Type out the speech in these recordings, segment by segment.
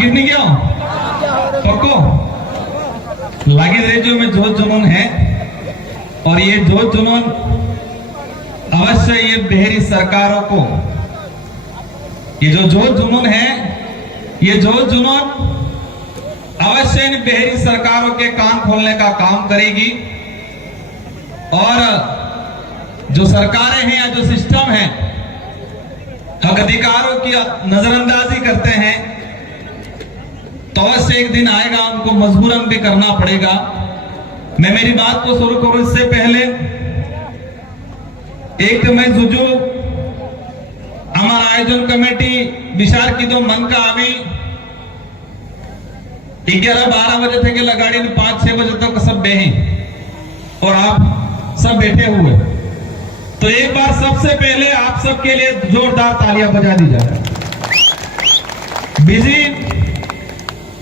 लागित नहीं क्या पक्को लागित रहे जो में जोश जुनून है। और ये जोश जुनून अवश्य ये बहरी सरकारों को, ये जो जोश जुनून है, ये जोश जुनून अवश्य इन बहरी सरकारों के कान खोलने का काम करेगी। और जो सरकारें हैं या जो सिस्टम है हक अधिकारों की नजरअंदाजी करते हैं, तो अवश्य एक दिन आएगा उनको मजबूरन भी करना पड़ेगा। मैं मेरी बात को शुरू करूं इससे पहले एक तो मैं जुजू हमारा आयोजन कमेटी विचार की दो मन का अभी 11-12 बजे थे कि लगाड़ी 5-6 बजे तक सब बेहे और आप सब बैठे हुए। तो एक बार सबसे पहले आप सबके लिए जोरदार तालियां बजा दी जाए। बिजी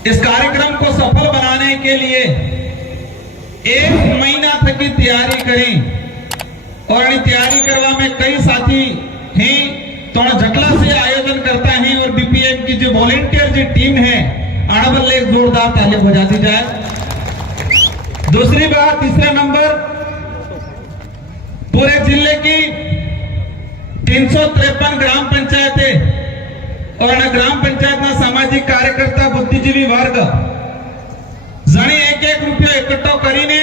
इस कार्यक्रम को सफल बनाने के लिए 1 महीना तक की तैयारी करें और तैयारी करवा में कई साथी हैं तो झकला से आयोजन करता है और बीपीएम की जो वॉलेंटियर जो टीम है अड़बल एक जोरदार तालियां बजा दी जाए। दूसरी बात, तीसरे नंबर, पूरे जिले की 353 ग्राम पंचायतें और ग्राम पंचायत ना सामाजिक कार्यकर्ता बुद्धिजीवी वर्ग जणी 1-1 रुपया इकट्ठो करीने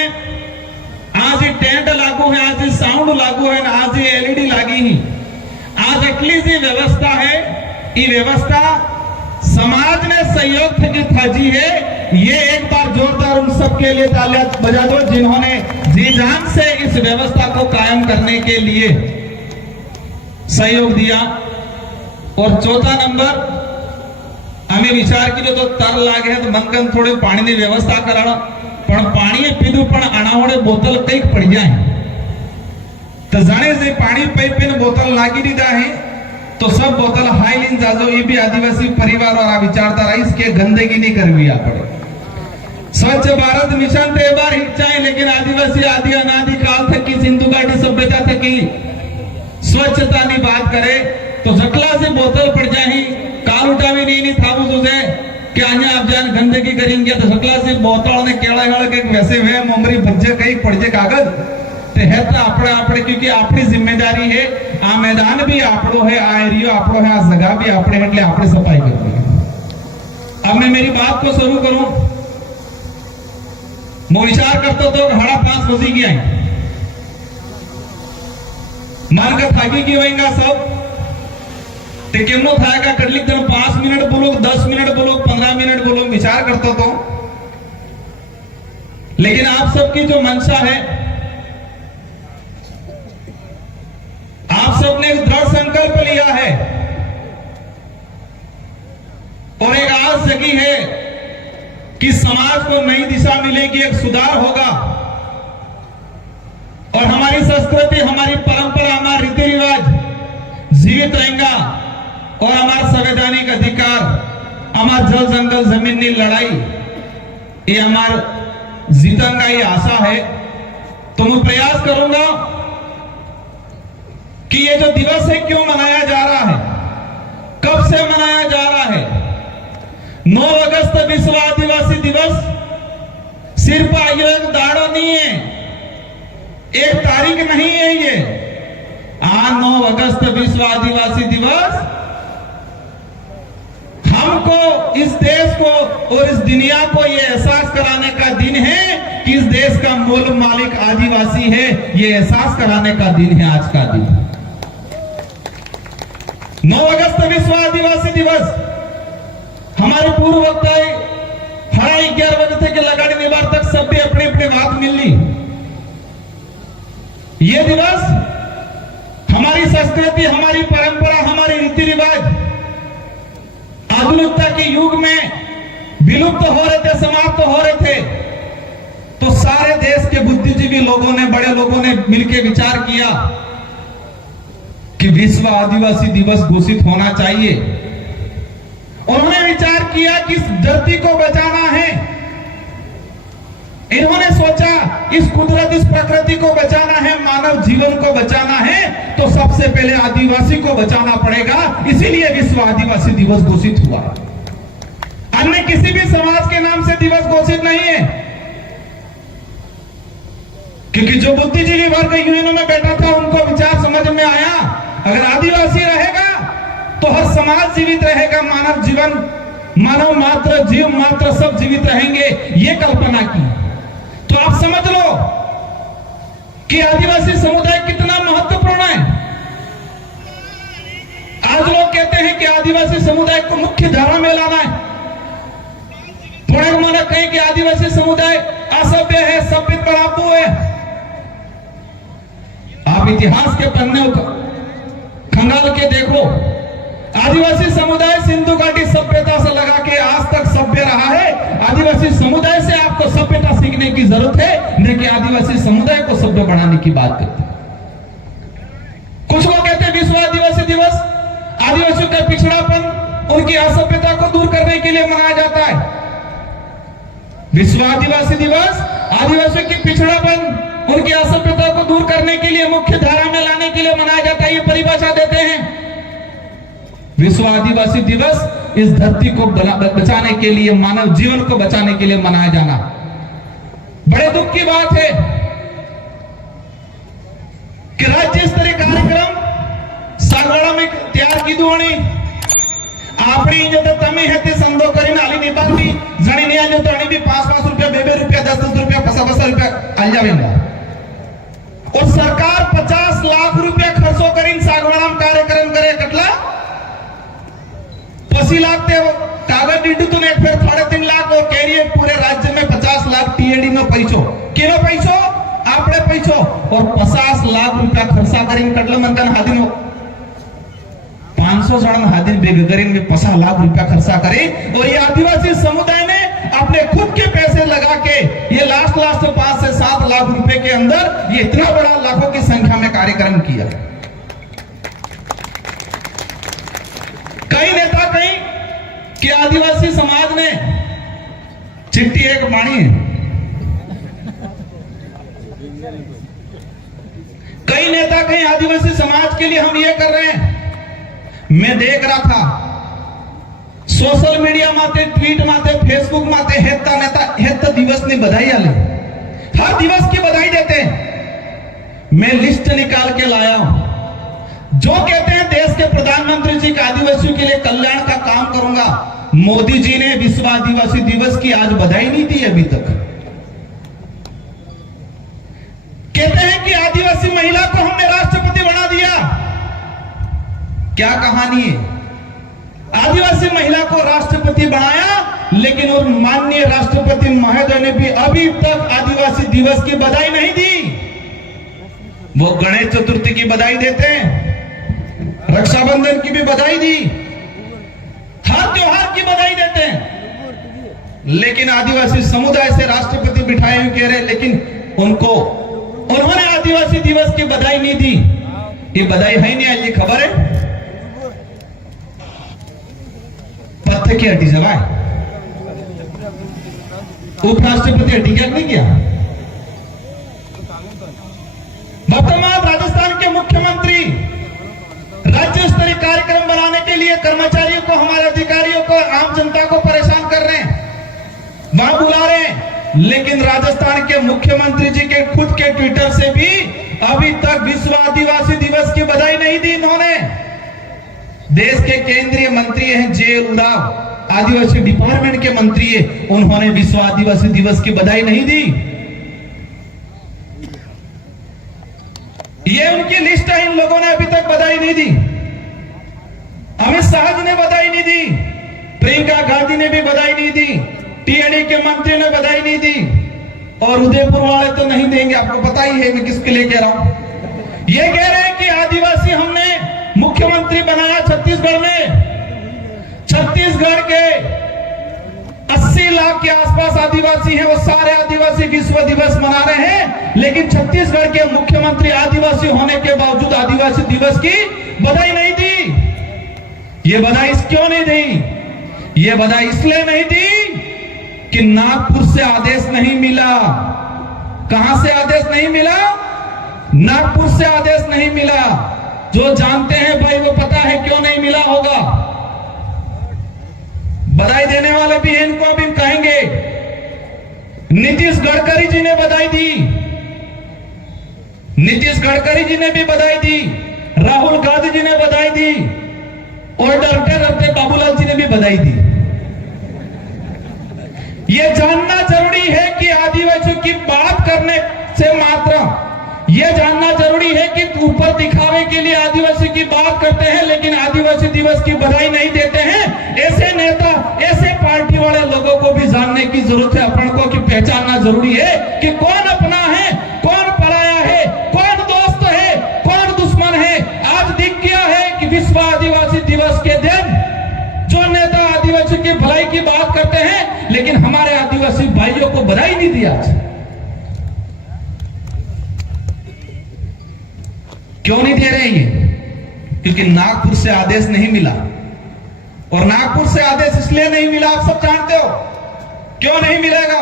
आज ही टेंट लागू है, आज ही साउंड लागू है, आज ही एलईडी लागी ही, आज अटली सी व्यवस्था है। ये व्यवस्था समाज ने सहयोग की थाजी है। ये एक बार जोरदार उन सबके लिए तालियां बजा दो जिन्होंने जी जान से इस व्यवस्था को कायम करने के लिए सहयोग दिया। और चौथा नंबर, हमें विचार की जो तर लागे है तो मनकन थोड़े पानी की व्यवस्था करा पण पानी पीधु पण अणावड़े बोतल कई पड़ जाए तो जाने से पानी पाइप में बोतल लागी दीदा है तो सब बोतल हाई लीन जाजो। ये भी आदिवासी परिवार और विचारधारा इसके गंदगी नहीं करवी पड़े। स्वच्छ भारत मिशन तो एक बार हिट जाए, लेकिन आदिवासी आदि अनादि काल तक की सिंधु घाटी सभ्यता तक की स्वच्छता की बात करे तो झकला से बोतल पड़ जाए, काल उठावी नहीं था तुझे कि अन्य आप जान गंदगी करेंगे तो झकला से बोतल ने केड़ा के वैसे वे मोमरी बच्चे कहीं पड़ जाए कागज ते है तो आपड़े आपड़े, क्योंकि आपकी जिम्मेदारी है। आ मैदान भी आपड़ो है, आ एरियो आपड़ो है, आ जगह भी आपड़े है, आपड़े सफाई करनी है। अब मैं मेरी बात को शुरू करूं, मैं विचार करता तो 5:30 बजे गया है, मान का थाकी की होएगा सब ते केमनो थाएगा कटलिक दिन 5 मिनट बोलो, 10 मिनट बोलो, 15 मिनट बोलो, विचार करता तो। लेकिन आप सबकी जो मंशा है, आप सबने एक दृढ़ संकल्प लिया है और एक आस जगी है कि समाज को नई दिशा मिलेगी, एक सुधार होगा और हमारी संस्कृति, हमारी परंपरा, हमारा रीति रिवाज जीवित रहेगा और हमारा संवैधानिक अधिकार, हमारा जल जंगल जमीन की लड़ाई ये हमारा जीतन का ये आशा है। तो मैं प्रयास करूंगा कि ये जो दिवस है क्यों मनाया जा रहा है, कब से मनाया जा रहा है। 9 अगस्त विश्व आदिवासी दिवस सिर्फ ये एक दाड़ो नहीं है, एक तारीख नहीं है। ये 9 अगस्त विश्व आदिवासी दिवस हमको, इस देश को और इस दुनिया को ये एहसास कराने का दिन है कि इस देश का मूल मालिक आदिवासी है। ये एहसास कराने का दिन है आज का दिन। 9 अगस्त विश्व आदिवासी दिवस हमारे पूर्व वक्ताएं 11:30 बजे थे कि लगाड़ी निवार तक सब भी अपने अपने बात मिल ली। ये दिवस हमारी संस्कृति, हमारी परंपरा, हमारे रीति रिवाज आधुनिकता के युग में विलुप्त हो रहे थे, समाप्त हो रहे थे। तो सारे देश के बुद्धिजीवी लोगों ने, बड़े लोगों ने मिलकर विचार किया कि विश्व आदिवासी दिवस घोषित होना चाहिए। उन्होंने विचार किया कि इस धरती को बचाना है। इन्होंने सोचा इस कुदरत, इस प्रकृति को बचाना है, मानव जीवन को बचाना है, तो सबसे पहले आदिवासी को बचाना पड़ेगा। इसीलिए विश्व आदिवासी दिवस घोषित हुआ। अन्य किसी भी समाज के नाम से दिवस घोषित नहीं है, क्योंकि जो बुद्धिजीवी वर्ग यूएनओ में बैठा था उनको विचार समझ में आया, अगर आदिवासी रहेगा तो हर समाज जीवित रहेगा, मानव जीवन, मानव मात्र, जीव मात्र सब जीवित रहेंगे, ये कल्पना की। तो आप समझ लो कि आदिवासी समुदाय कितना महत्वपूर्ण है। आज लोग कहते हैं कि आदिवासी समुदाय को मुख्य धारा में लाना है, थोड़ा माना कहें कि आदिवासी समुदाय असभ्य है, सभ्य पड़ाकू है। आप इतिहास के पन्ने खंगाल के देखो, आदिवासी समुदाय सिंधु घाटी सभ्यता से लगा के आज तक सभ्य रहा है। आदिवासी समुदाय से आपको सभ्यता सीखने की जरूरत है, न कि आदिवासी समुदाय को सभ्य बनाने की बात करते। कुछ लोग कहते हैं विश्व आदिवासी दिवस आदिवासियों का पिछड़ापन, उनकी असभ्यता को दूर करने के लिए मनाया जाता है। विश्व आदिवासी दिवस आदिवासियों की पिछड़ापन, उनकी असभ्यता को दूर करने के लिए, मुख्य धारा में लाने के लिए मनाया जाता है, ये परिभाषा देते हैं। विश्व आदिवासी दिवस इस धरती को बचाने के लिए, मानव जीवन को बचाने के लिए मनाया जाना बड़े दुख की बात है कि राज्य स्तरीय कार्यक्रम सागवाड़ा में तैयार की दुआणी आपणी इंजत तमी है ते संदो करीने आली निबाती जणी ने आलो तो अणी भी 5-5 रुपया 2-2 रुपया 10-10 रुपया 50-50 रुपया आल जावेंगा, और सरकार 50 लाख रुपया खर्चो करीने सागवाड़ा में कार्यक्रम करे, कटला 80 लाख ते कागज नीडू तो ने फिर 3.5 लाख और कैरियर पूरे राज्य में 50 लाख टीएडी में पैसो, केनो पैसो आपने पैसो, और 50 लाख रुपया खर्चा करीने कटला मंदन हादिनो 500 जन हादिन बेग करेंगे 50 लाख रुपया खर्चा करे, और ये आदिवासी समुदाय ने अपने खुद के पैसे लगा के ये लास्ट 5 से 7 लाख रुपए के अंदर ये इतना बड़ा लाखों की संख्या में कार्यक्रम किया। कई नेता कहीं कि आदिवासी समाज ने चिट्ठी एक मानी है, कई नेता कहीं आदिवासी समाज के लिए हम ये कर रहे हैं। मैं देख रहा था सोशल मीडिया माते, ट्वीट माते, फेसबुक माते हेत्ता नेता हेत्ता दिवस ने बधाई आले, हर दिवस की बधाई देते हैं। मैं लिस्ट निकाल के लाया हूं, जो कहते हैं देश के प्रधानमंत्री जी का आदिवासियों के लिए कल्याण का काम करूंगा, मोदी जी ने विश्व आदिवासी दिवस की आज बधाई नहीं दी अभी तक। कहते हैं कि आदिवासी महिला को हमने राष्ट्रपति बना दिया, क्या कहानी है? आदिवासी महिला को राष्ट्रपति बनाया, लेकिन और माननीय राष्ट्रपति महोदय ने भी अभी तक आदिवासी दिवस की बधाई नहीं दी। वो गणेश चतुर्थी की बधाई देते हैं, रक्षाबंधन की भी बधाई दी, हर त्योहार की बधाई देते हैं, लेकिन आदिवासी समुदाय से राष्ट्रपति बिठाए हुए कह रहे, लेकिन उन्होंने आदिवासी दिवस की बधाई नहीं दी। ये बधाई है नहीं आई, ये खबर है? पत्थर की हड्डी जवाए उपराष्ट्रपति हड्डी क्या नहीं किया? वर्तमान राजस्थान के मुख्यमंत्री राज्य स्तरीय कार्यक्रम बनाने के लिए कर्मचारियों को, हमारे अधिकारियों को, आम जनता को परेशान कर रहे हैं, वहां बुला रहे हैं, लेकिन राजस्थान के मुख्यमंत्री जी के खुद के ट्विटर से भी अभी तक विश्व आदिवासी दिवस की बधाई नहीं दी इन्होंने। देश के केंद्रीय मंत्री हैं जे उराव, आदिवासी डिपार्टमेंट के मंत्री है, उन्होंने विश्व आदिवासी दिवस की बधाई नहीं दी। ये उनकी लिस्ट है, इन लोगों ने अभी तक बधाई नहीं दी। अमित शाह ने बधाई नहीं दी, प्रियंका गांधी ने भी बधाई नहीं दी, टीएडी के मंत्री ने बधाई नहीं दी, और उदयपुर वाले तो नहीं देंगे, आपको पता ही है मैं किसके लिए कह रहा हूं। ये कह रहे हैं कि आदिवासी हमने मुख्यमंत्री बनाया छत्तीसगढ़ में, छत्तीसगढ़ के 80 लाख के आसपास आदिवासी हैं, वो सारे आदिवासी विश्व दिवस मना रहे हैं, लेकिन छत्तीसगढ़ के मुख्यमंत्री आदिवासी होने के बावजूद आदिवासी दिवस की बधाई नहीं दी। ये बधाई क्यों नहीं दी? ये बधाई इसलिए नहीं दी कि नागपुर से आदेश नहीं मिला। कहां से आदेश नहीं मिला? नागपुर से आदेश नहीं मिला। जो जानते हैं भाई वो पता है क्यों नहीं मिला होगा। बधाई देने वाले भी हैं, इनको अभी कहेंगे। नीतीश गडकरी जी ने बधाई दी, नीतीश गडकरी जी ने भी बधाई दी, राहुल गांधी जी ने बधाई दी और डरते डरते बाबूलाल जी ने भी बधाई दी। यह जानना जरूरी है कि आदिवासियों की बात करने से मात्र यह जानना जरूरी है कि ऊपर दिखावे के लिए आदिवासी की बात करते हैं, लेकिन आदिवासी दिवस की बधाई नहीं देते हैं। ऐसे नेता, ऐसे पार्टी वाले लोगों को भी जानने की जरूरत है, अपन को की पहचानना जरूरी है कि कौन अपना है, कौन पराया है, कौन दोस्त है, कौन दुश्मन है। आज दिख गया है कि विश्व आदिवासी दिवस के दिन जो नेता आदिवासी की भलाई की बात करते हैं, लेकिन हमारे आदिवासी भाइयों को बधाई नहीं दिया। क्यों नहीं दे रहे हैं? क्योंकि नागपुर से आदेश नहीं मिला, और नागपुर से आदेश इसलिए नहीं मिला, आप सब जानते हो क्यों नहीं मिलेगा।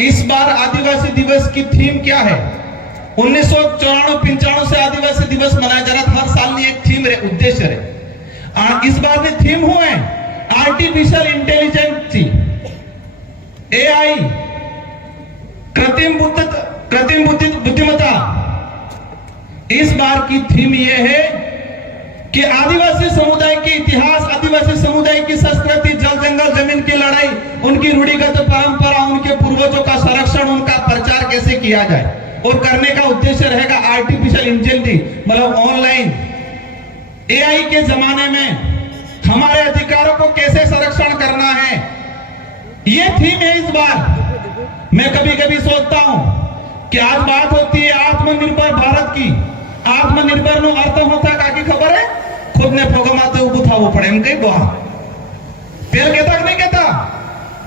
इस बार आदिवासी दिवस की थीम क्या है? 1994-95 से आदिवासी दिवस मनाया जा रहा था, हर साल एक थीम रहे, उद्देश्य रहे। इस बार भी थीम हुए आर्टिफिशियल इंटेलिजेंस, एआई, कृत्रिम बुद्धिमत्ता। इस बार की थीम यह है कि आदिवासी समुदाय के इतिहास, आदिवासी समुदाय की संस्कृति, जल जंगल जमीन की लड़ाई, उनकी रूढ़िगत परंपरा, उनके पूर्वजों का संरक्षण, उनका प्रचार कैसे किया जाए। और करने का उद्देश्य रहेगा आर्टिफिशियल इंटेलिजेंस, मतलब ऑनलाइन एआई के जमाने में हमारे अधिकारों को कैसे संरक्षण करना है, यह थीम है इस बार। मैं कभी कभी सोचता हूं कि आज बात होती है आत्मनिर्भर भारत की। आत्मनिर्भर नो अर्थ होता काकी खबर है? खुद ने प्रोग्रामाते उबू था वो पड़े कई बुआ पेल कहता नहीं कहता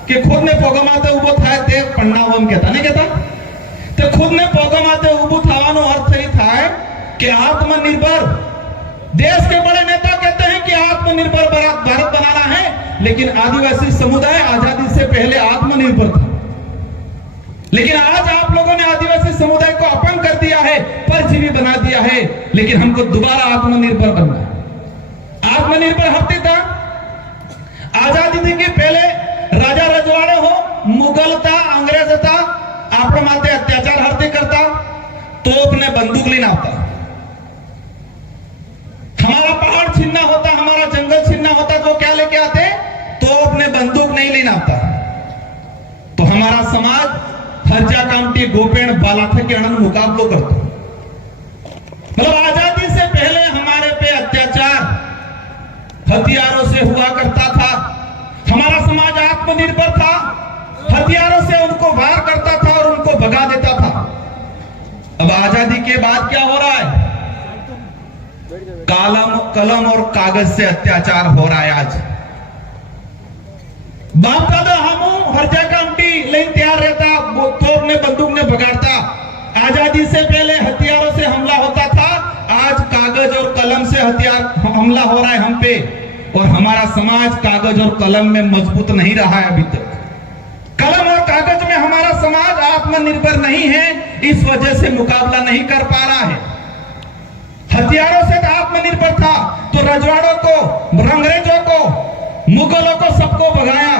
कि खुद ने प्रोग्रामाते उबो था ते पन्ना वो कहता नहीं कहता। तो खुद ने प्रोग्रामाते उबू थावानो अर्थ ही था कि आत्मनिर्भर। देश के बड़े नेता कहते हैं कि आत्मनिर्भर भारत बनाना है, लेकिन आदिवासी समुदाय आजादी से पहले आत्मनिर्भर था। लेकिन आज आप लोगों ने आदिवासी समुदाय को अपंग कर दिया है, परजीवी बना दिया है, लेकिन हमको दोबारा आत्मनिर्भर बनना है। आत्मनिर्भर हफ्ते था, आजादी के पहले राजा रजवाड़े हो, मुगल था, अंग्रेज था, आप माते अत्याचार हरते करता, तोप ने बंदूक लेना होता, हमारा पहाड़ छीनना होता, हमारा जंगल छीनना होता, तो क्या लेके आते? तोप ने बंदूक नहीं लेना होता। तो हमारा समाज हरजा कामटी गोपेण बालाठ के अनंत मुकाबलो करता। मतलब आजादी से पहले हमारे पे अत्याचार हथियारों से हुआ करता था। हमारा समाज आत्मनिर्भर था, हथियारों से उनको वार करता था और उनको भगा देता था। अब आजादी के बाद क्या हो रहा है? कलम और कागज से अत्याचार हो रहा है। आज बाप दादा हम हरजा कामटी लेन तैयार रहता, तोप ने बंदूक ने भगाड़ता। आजादी से पहले हथियारों से हमला होता था, आज कागज और कलम से हथियार हमला हो रहा है हम पे। और हमारा समाज कागज और कलम में मजबूत नहीं रहा है अभी तक। कलम और कागज में हमारा समाज आत्मनिर्भर नहीं है, इस वजह से मुकाबला नहीं कर पा रहा है। हथियारों से आत्मनिर्भर था तो रजवाड़ों को, अंग्रेजों को, मुगलों को सबको भगाया।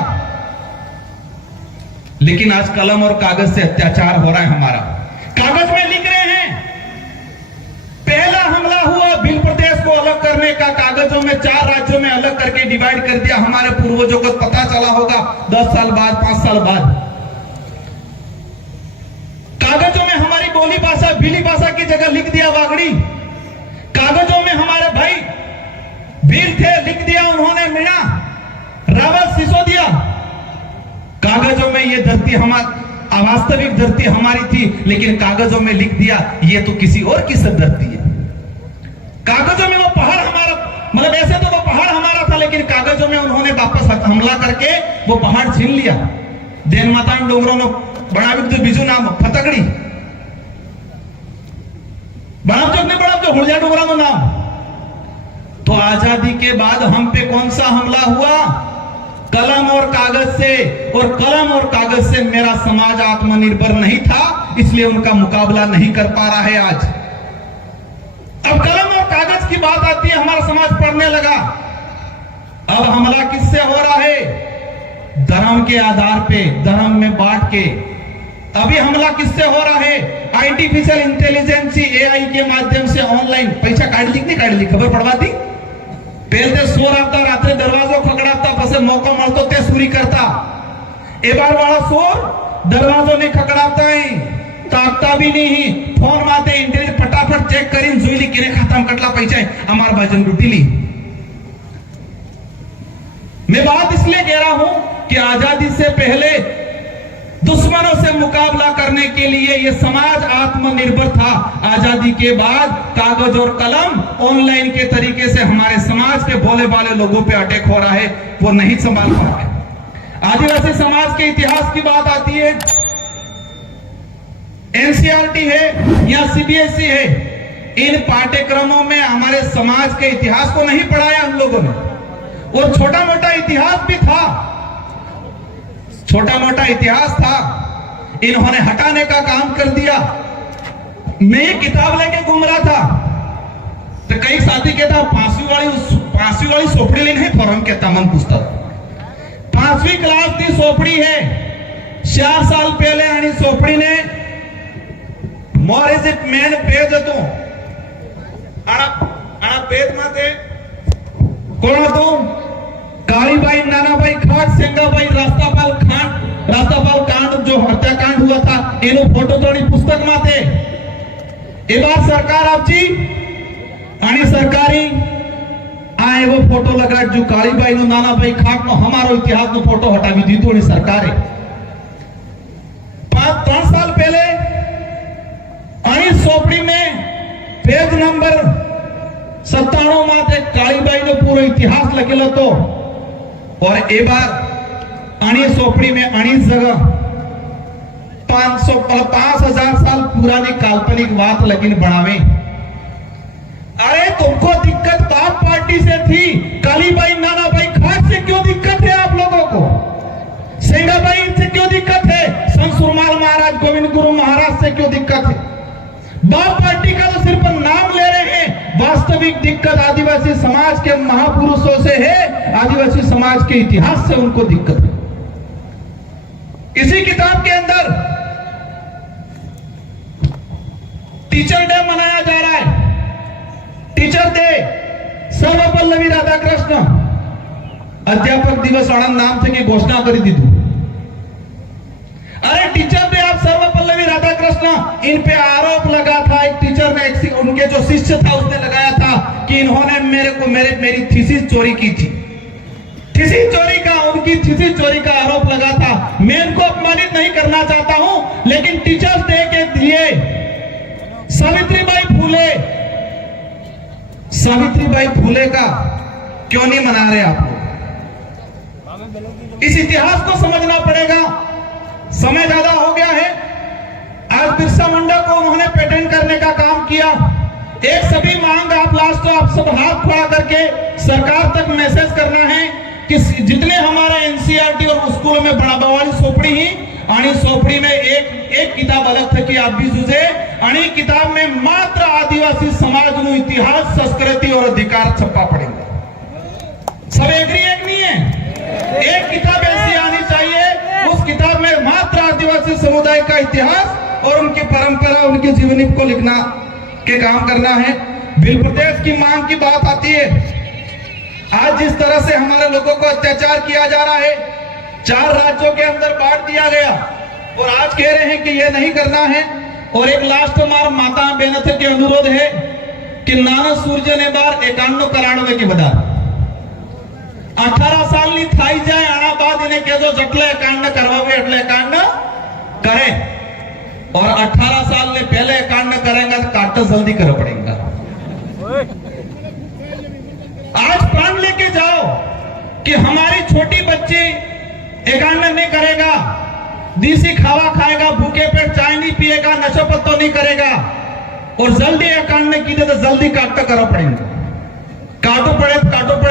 लेकिन आज कलम और कागज से अत्याचार हो रहा है हमारा। कागज में लिख रहे हैं, पहला हमला हुआ भिल प्रदेश को अलग करने का, कागजों में 4 राज्यों में अलग करके डिवाइड कर दिया। हमारे पूर्वजों को पता चला होगा 10 साल बाद, 5 साल बाद। कागजों में हमारी बोली भाषा, भीली भाषा की जगह लिख दिया वागड़ी। कागजों में हमारे भाई भील थे, लिख दिया उन्होंने मीणा, रावत, सिसोदिया। कागजों में ये धरती वास्तविक धरती हमारी थी, लेकिन कागजों में लिख दिया ये तो किसी और की सब धरती है। कागजों में वो पहाड़ हमारा, मतलब ऐसे तो वो पहाड़ हमारा था, लेकिन कागजों में उन्होंने वापस हमला करके वो पहाड़ छीन लिया। देन माता डोंगरों ने बनावी बीजू नाम फतकड़ी बनावचोक ने बड़ा जो हुड़जा डोंगरा नो नाम। तो आजादी के बाद हम पे कौन सा हमला हुआ? कलम और कागज से। और कलम और कागज से मेरा समाज आत्मनिर्भर नहीं था, इसलिए उनका मुकाबला नहीं कर पा रहा है आज। अब कलम और कागज की बात आती है, हमारा समाज पढ़ने लगा। अब हमला किससे हो रहा है? धर्म के आधार पे, धर्म में बांट के। अभी हमला किससे हो रहा है? आर्टिफिशियल इंटेलिजेंस एआई के माध्यम से ऑनलाइन पैसा काढली नहीं काढली खबर पडवाती? पहिले ते चोर आता, रात्री दरवाजो खकडाता, पसे मौका मिळतो ते चोरी करता। एबार वाला चोर दरवाजो ने खकडाता है, ताकता भी नहीं, फोन माते इंटेलिजेंस फटाफट चेक करीन जुईली किने खाता में कटला पैसा है, हमार भाजन लुटीली। मैं बात इसलिए कह रहा हूं कि आजादी से पहले दुश्मनों से मुकाबला करने के लिए यह समाज आत्मनिर्भर था। आजादी के बाद कागज और कलम ऑनलाइन के तरीके से हमारे समाज के भोले भाले लोगों पे अटैक हो रहा है, वो नहीं संभाल पा रहे। आदिवासी समाज के इतिहास की बात आती है, एनसीईआरटी है या सीबीएसई है, इन पाठ्यक्रमों में हमारे समाज के इतिहास को नहीं पढ़ाया हम लोगों ने। और छोटा मोटा इतिहास भी था, छोटा मोटा इतिहास था, इन्होंने हटाने का काम कर दिया। मैं ये किताब लेके घूम रहा था तो कई साथी कहता पांचवी वाली सोपड़ी लेनी है फॉरम कहता मन पुस्तक 5वीं क्लास की सोपड़ी है 4 साल पहले आणि सोपड़ी ने more is it main page હતો આના પેજ માથે કોણ હતું? कालीबाई, नानाबाई खाट, सेंगाबाई, रास्तापाल कांड जो हत्याकांड हुआ था, एनो फोटो तोड़ी पुस्तक माथे। ए बार सरकार आपची आणि सरकारी आ एवो फोटो लगा जो कालीबाई नो, नानाबाई खाट नो हमारो इतिहास नो फोटो हटावी दीधो ने सरकारे। 3 साल पहले आणि सोपड़ी में पेज नंबर 97 माथे कालीबाई नो पूरो इतिहास लखेलो तो। और ए बार अणी सोपड़ी में अणी जगह 5000 साल पुरानी काल्पनिक बात लगिन बनावे। अरे तुमको दिक्कत बाप पार्टी से थी, कालीबाई नानाबाई खाट से क्यों दिक्कत है आप लोगों को? सेंगाबाई से क्यों दिक्कत है? संत सुरमाल महाराज, गोविंद गुरु महाराज से क्यों दिक्कत है? बाप पार्टी का तो सिर्फ नाम ले रहे हैं, वास्तविक दिक्कत आदिवासी समाज के महापुरुषों से है, आदिवासी समाज के इतिहास से उनको दिक्कत है। इसी किताब के अंदर टीचर डे मनाया जा रहा है। टीचर डे सर्वपल्लवी राधाकृष्ण अध्यापक दिवस आनंद नाम से की घोषणा कर दी थी। अरे टीचर डे आप सर्वपल्लवी राधाकृष्ण, इन पे आरोप लगा था, एक टीचर ने उनके जो शिष्य था उसने लगाया था कि इन्होंने मेरी थीसिस चोरी की थी। थीसिस चोरी का, उनकी थीसिस चोरी का आरोप लगा था। मैं इनको अपमानित नहीं करना चाहता हूं, लेकिन टीचर्स डे के लिए सावित्रीबाई फुले का क्यों नहीं मना रहे आप लोग? इस इतिहास को समझना पड़ेगा। समय ज्यादा हो गया है। आज बिरसा मुंडा को उन्होंने पेटेंट करने का काम किया। एक सभी मांग आप लास्ट तो आप सब हाथ खड़ा करके सरकार तक मैसेज करना है कि जितने हमारे एनसीईआरटी और स्कूलों में बड़ाबावाली सोपड़ी ही आणि सोपड़ी में एक किताब अलग थकी आप भी जुझे आणि किताब में मात्र आदिवासी समाज नु इतिहास, संस्कृति और अधिकार छपा पड़ेगा। सब एग्री एक नहीं है, एक किताब ऐसी आनी चाहिए, उस किताब में मात्र आदिवासी समुदाय का इतिहास और उनकी परंपरा, उनकी जीवनी को लिखना के काम करना है। बिल प्रदेश की मांग की बात आती है। आज जिस तरह से हमारे लोगों को अत्याचार किया जा रहा है, 4 राज्यों के अंदर बांट दिया गया और आज कह रहे हैं कि यह नहीं करना है। और एक लास्ट मार माता बहन के अनुरोध है कि नाना सूर्य ने बार 91 कराणवे की बता 18 साल ની થઈ જાય આના બાદ એને કહેજો જેટલે કાંડ કરવાવે એટલે કાંડ करे। और 18 साल ने पहले कांड करेंगे तो काट जल्दी करना पड़ेगा। आज प्राण लेके जाओ कि हमारी छोटी बच्ची एकांड नहीं करेगा, देसी खावा खाएगा, भूखे पेट चाय नहीं पिएगा, नशा पत्तो नहीं करेगा और जल्दी एकांड ने की तो जल्दी काट करना पड़ेगा। काटो पड़े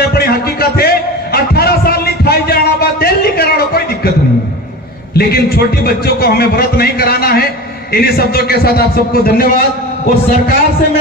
अपनी हकीकत है। 18 साल नहीं थाई जाना बाद दिल्ली कराना कोई दिक्कत नहीं, लेकिन छोटी बच्चों को हमें व्रत नहीं कराना है। इन्हीं शब्दों के साथ आप सबको धन्यवाद। और सरकार से मैं